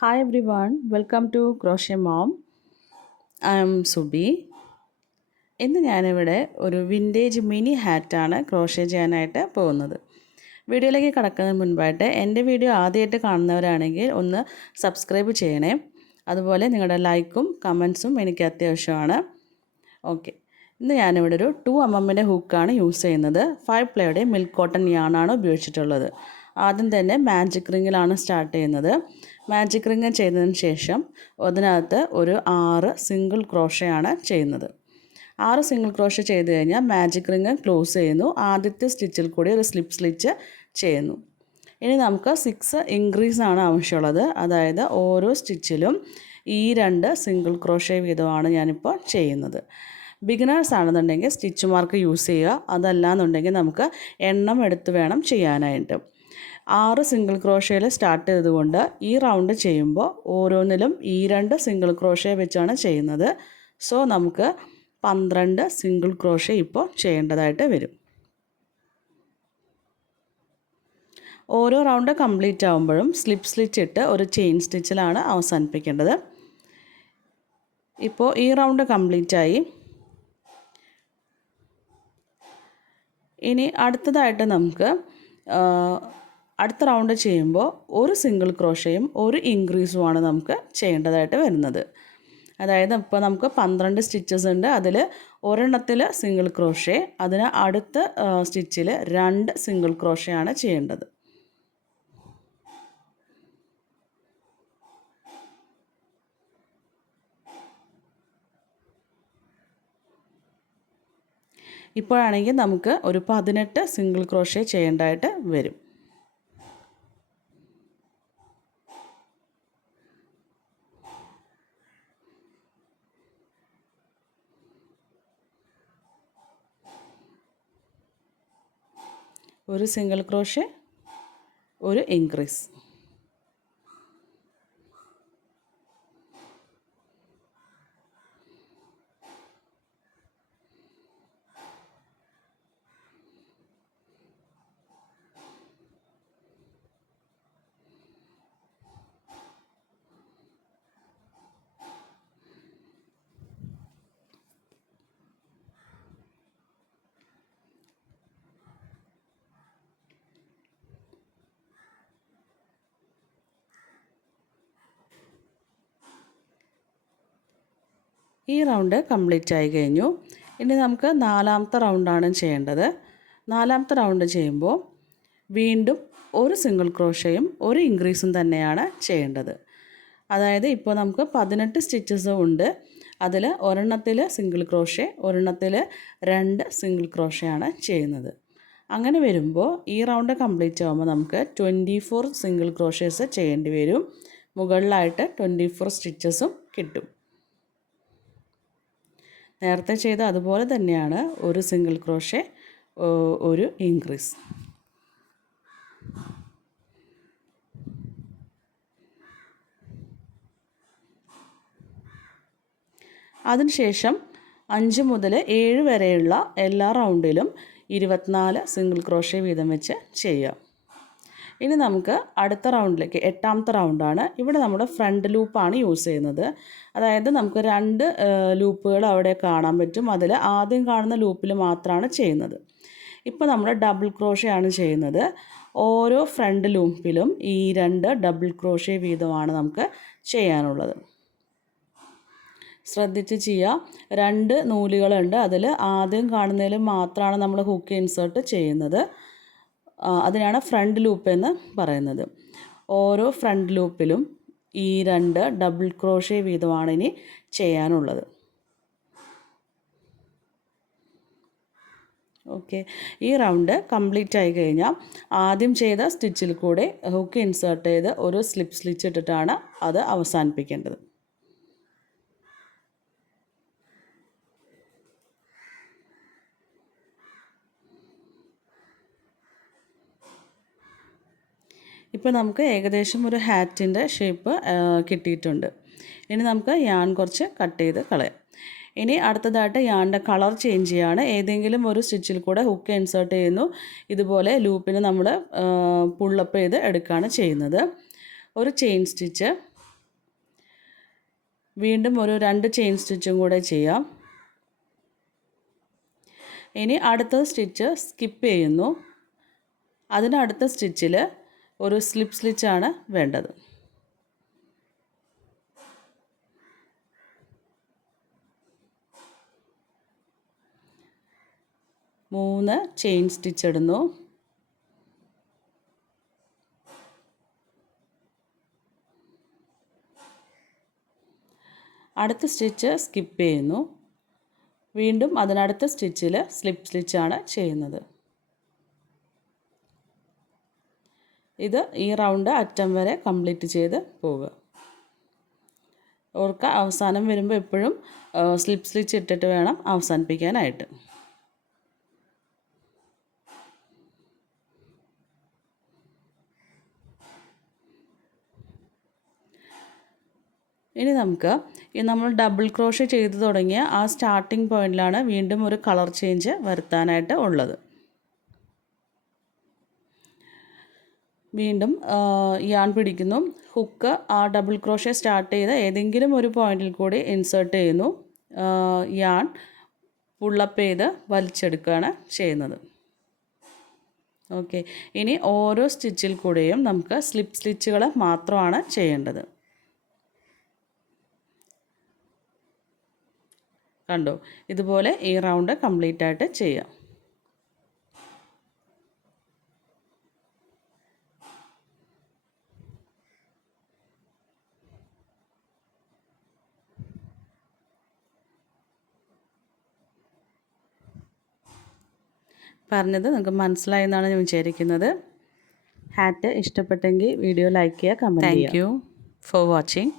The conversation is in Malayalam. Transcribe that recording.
Hi everyone, welcome to Crochet Mom. I am Subi. ഇന്ന് ഞാനിവിടെ ഒരു വിൻറ്റേജ് മിനി ഹാറ്റാണ് ക്രോഷേ ചെയ്യാനായിട്ട് പോകുന്നത്. വീഡിയോയിലേക്ക് കടക്കുന്നതിന് മുൻപായിട്ട് എൻ്റെ വീഡിയോ ആദ്യമായിട്ട് കാണുന്നവരാണെങ്കിൽ ഒന്ന് സബ്സ്ക്രൈബ് ചെയ്യണേ. അതുപോലെ നിങ്ങളുടെ ലൈക്കും കമൻസും എനിക്ക് അത്യാവശ്യമാണ്. ഓക്കെ, ഇന്ന് ഞാനിവിടെ ഒരു 2mm ഹുക്കാണ് യൂസ് ചെയ്യുന്നത്. 5 പ്ലേയുടെ മിൽക്ക് കോട്ടൺ യാണാണ് ഉപയോഗിച്ചിട്ടുള്ളത്. ആദ്യം തന്നെ മാജിക് റിങ്ങിലാണ് സ്റ്റാർട്ട് ചെയ്യുന്നത്. മാജിക് റിങ് ചെയ്തതിന് ശേഷം അതിനകത്ത് ഒരു 6 സിംഗിൾ ക്രോഷയാണ് ചെയ്യുന്നത്. 6 സിംഗിൾ ക്രോഷ ചെയ്ത് കഴിഞ്ഞാൽ മാജിക് റിങ് ക്ലോസ് ചെയ്യുന്നു. ആദ്യത്തെ സ്റ്റിച്ചിൽ കൂടി ഒരു സ്ലിപ്പ് സ്ലിച്ച് ചെയ്യുന്നു. ഇനി നമുക്ക് 6 ഇൻക്രീസ് ആണ് ആവശ്യമുള്ളത്. അതായത് ഓരോ സ്റ്റിച്ചിലും ഈ 2 സിംഗിൾ ക്രോഷേ വീതമാണ് ഞാനിപ്പോൾ ചെയ്യുന്നത്. ബിഗിനേഴ്സ് ആണെന്നുണ്ടെങ്കിൽ സ്റ്റിച്ച് മാർക്ക് യൂസ് ചെയ്യുക. അതല്ലാന്നുണ്ടെങ്കിൽ നമുക്ക് എണ്ണം എടുത്ത് വേണം ചെയ്യാനായിട്ട്. 6 സിംഗിൾ ക്രോഷയിൽ സ്റ്റാർട്ട് ചെയ്തുകൊണ്ട് ഈ റൗണ്ട് ചെയ്യുമ്പോൾ ഓരോന്നിലും ഈ 2 സിംഗിൾ ക്രോഷേ വെച്ചാണ് ചെയ്യുന്നത്. സോ നമുക്ക് 12 സിംഗിൾ ക്രോഷേ ഇപ്പോൾ ചെയ്യേണ്ടതായിട്ട് വരും. ഓരോ റൗണ്ട് കംപ്ലീറ്റ് ആകുമ്പോഴും സ്ലിപ്പ് സ്ലിച്ച് ഇട്ട് ഒരു ചെയിൻ സ്റ്റിച്ചിലാണ് അവസാനിപ്പിക്കേണ്ടത്. ഇപ്പോൾ ഈ റൗണ്ട് കംപ്ലീറ്റ് ആയി. ഇനി അടുത്തതായിട്ട് നമുക്ക് അടുത്ത റൗണ്ട് ചെയ്യുമ്പോൾ ഒരു സിംഗിൾ ക്രോഷയും ഒരു ഇൻക്രീസുമാണ് നമുക്ക് ചെയ്യേണ്ടതായിട്ട് വരുന്നത്. അതായത് ഇപ്പോൾ നമുക്ക് 12 സ്റ്റിച്ചസ് ഉണ്ട്. അതിൽ ഒരെണ്ണത്തിൽ സിംഗിൾ ക്രോഷേ, അതിന് അടുത്ത സ്റ്റിച്ചിൽ 2 സിംഗിൾ ക്രോഷയാണ് ചെയ്യേണ്ടത്. ഇപ്പോഴാണെങ്കിൽ നമുക്ക് ഒരു 18 സിംഗിൾ ക്രോഷേ ചെയ്യേണ്ടതായിട്ട് വരും. ഒരു സിംഗിൾ ക്രോഷേ, ഒരു ഇൻക്രീസ്. ഈ റൗണ്ട് കംപ്ലീറ്റ് ആയി കഴിഞ്ഞു. ഇനി നമുക്ക് 4ാമത്തെ റൗണ്ടാണ് ചെയ്യേണ്ടത്. 4ാമത്തെ റൗണ്ട് ചെയ്യുമ്പോൾ വീണ്ടും ഒരു സിംഗിൾ ക്രോഷയും ഒരു ഇൻക്രീസും തന്നെയാണ് ചെയ്യേണ്ടത്. അതായത് ഇപ്പോൾ നമുക്ക് 18 സ്റ്റിച്ചസ് ഉണ്ട്. അതിൽ ഒരെണ്ണത്തിൽ സിംഗിൾ ക്രോഷേ, ഒരെണ്ണത്തിൽ 2 സിംഗിൾ ക്രോഷയാണ് ചെയ്യുന്നത്. അങ്ങനെ വരുമ്പോൾ ഈ റൗണ്ട് കംപ്ലീറ്റ് ആകുമ്പോൾ നമുക്ക് 24 സിംഗിൾ ക്രോഷേസ് ചെയ്യേണ്ടി വരും. മുകളിലായിട്ട് 24 സ്റ്റിച്ചസും കിട്ടും. നേരത്തെ ചെയ്ത അതുപോലെ തന്നെയാണ്. ഒരു സിംഗിൾ ക്രോഷേ, ഒരു ഇൻക്രീസ്. അതിനുശേഷം 5 മുതൽ 7 വരെയുള്ള എല്ലാ റൗണ്ടിലും 24 സിംഗിൾ ക്രോഷേ വീതം വെച്ച് ചെയ്യാം. ഇനി നമുക്ക് അടുത്ത റൗണ്ടിലേക്ക് 8ാമത്തെ റൗണ്ടാണ്. ഇവിടെ നമ്മൾ ഫ്രണ്ട് ലൂപ്പാണ് യൂസ് ചെയ്യുന്നത്. അതായത് നമുക്ക് 2 ലൂപ്പുകൾ അവിടെ കാണാൻ പറ്റും. അതിൽ ആദ്യം കാണുന്ന ലൂപ്പിൽ മാത്രമാണ് ചെയ്യുന്നത്. ഇപ്പോൾ നമ്മൾ ഡബിൾ ക്രോഷേ ആണ് ചെയ്യുന്നത്. ഓരോ ഫ്രണ്ട് ലൂപ്പിലും ഈ 2 ഡബിൾ ക്രോഷേ വീതമാണ് നമുക്ക് ചെയ്യാനുള്ളത്. ശ്രദ്ധിച്ച് ചെയ്യുക. 2 നൂലുകളുണ്ട്. അതിൽ ആദ്യം കാണുന്നതിൽ മാത്രമാണ് നമ്മൾ ഹുക്ക് ഇൻസേർട്ട് ചെയ്യുന്നത്. അതിനാണ് ഫ്രണ്ട് ലൂപ്പ് എന്ന് പറയുന്നത്. ഓരോ ഫ്രണ്ട് ലൂപ്പിലും ഈ 2 ഡബിൾ ക്രോഷേ വീതമാണ് ഇനി ചെയ്യാനുള്ളത്. ഓക്കെ, ഈ റൗണ്ട് കംപ്ലീറ്റ് ആയി കഴിഞ്ഞാൽ ആദ്യം ചെയ്ത സ്റ്റിച്ചിൽ കൂടെ ഹുക്ക് ഇൻസേർട്ട് ചെയ്ത് ഒരു സ്ലിപ്പ് സ്ലിച്ച് ഇട്ടിട്ടാണ് അത് അവസാനിപ്പിക്കേണ്ടത്. ഇപ്പോൾ നമുക്ക് ഏകദേശം ഒരു ഹാറ്റിൻ്റെ ഷേപ്പ് കിട്ടിയിട്ടുണ്ട്. ഇനി നമുക്ക് യാൺ കുറച്ച് കട്ട് ചെയ്ത് കളയാം. ഇനി അടുത്തതായിട്ട് യാണിൻ്റെ കളർ ചേഞ്ച് ചെയ്യുകയാണ്. ഏതെങ്കിലും ഒരു സ്റ്റിച്ചിൽ കൂടെ ഹുക്ക് ഇൻസേർട്ട് ചെയ്യുന്നു. ഇതുപോലെ ലൂപ്പിന് നമ്മൾ പുള്ളപ്പ് ചെയ്ത് എടുക്കുകയാണ് ചെയ്യുന്നത്. ഒരു ചെയിൻ സ്റ്റിച്ച്, വീണ്ടും ഒരു 2 ചെയിൻ സ്റ്റിച്ചും കൂടെ ചെയ്യാം. ഇനി അടുത്ത സ്റ്റിച്ച് സ്കിപ്പ് ചെയ്യുന്നു. അതിനടുത്ത സ്റ്റിച്ചിൽ ഒരു സ്ലിപ്പ് സ്റ്റിച്ചാണ് വേണ്ടത്. മൂന്ന് ചെയിൻ സ്റ്റിച്ച് ഇടുന്നു. അടുത്ത സ്റ്റിച്ച് സ്കിപ്പ് ചെയ്യുന്നു. വീണ്ടും അതിനടുത്ത സ്റ്റിച്ചിൽ സ്ലിപ്പ് സ്റ്റിച്ചാണ് ചെയ്യുന്നത്. ഇത് ഈ റൗണ്ട് അറ്റം വരെ കംപ്ലീറ്റ് ചെയ്ത് പോവുക. ഓർക്കുക, അവസാനം വരുമ്പോൾ എപ്പോഴും സ്ലിപ്പ് സ്റ്റിച്ച് ഇട്ടിട്ട് വേണം അവസാനിപ്പിക്കാനായിട്ട്. ഇനി നമുക്ക് നമ്മൾ ഡബിൾ ക്രോഷേ ചെയ്ത് തുടങ്ങിയ ആ സ്റ്റാർട്ടിംഗ് പോയിന്റിലാണ് വീണ്ടും ഒരു കളർ ചേഞ്ച് വരുത്താനായിട്ട് ഉള്ളത്. വീണ്ടും യാൺ പിടിക്കുന്നു. ഹുക്ക് ആ ഡബിൾ ക്രോഷേ സ്റ്റാർട്ട് ചെയ്ത ഏതെങ്കിലും ഒരു പോയിന്റിൽ കൂടി ഇൻസേർട്ട് ചെയ്യുന്നു. യാൺ പുള്ളപ്പ് ചെയ്ത് വലിച്ചെടുക്കുകയാണ് ചെയ്യുന്നത്. ഓക്കെ, ഇനി ഓരോ സ്റ്റിച്ചിൽ കൂടെയും നമുക്ക് സ്ലിപ്പ് സ്റ്റിച്ചുകൾ മാത്രമാണ് ചെയ്യേണ്ടത്. കണ്ടോ, ഇതുപോലെ ഈ റൗണ്ട് കംപ്ലീറ്റ് ആയിട്ട് ചെയ്യാം. പറഞ്ഞത് നിങ്ങൾക്ക് മനസ്സിലായി എന്നാണ് ഞാൻ വിചാരിക്കുന്നത്. ഹാറ്റ് ഇഷ്ടപ്പെട്ടെങ്കിൽ വീഡിയോ ലൈക്ക് ചെയ്യുക, കമൻറ്റ് ചെയ്യുക. Thank you for watching.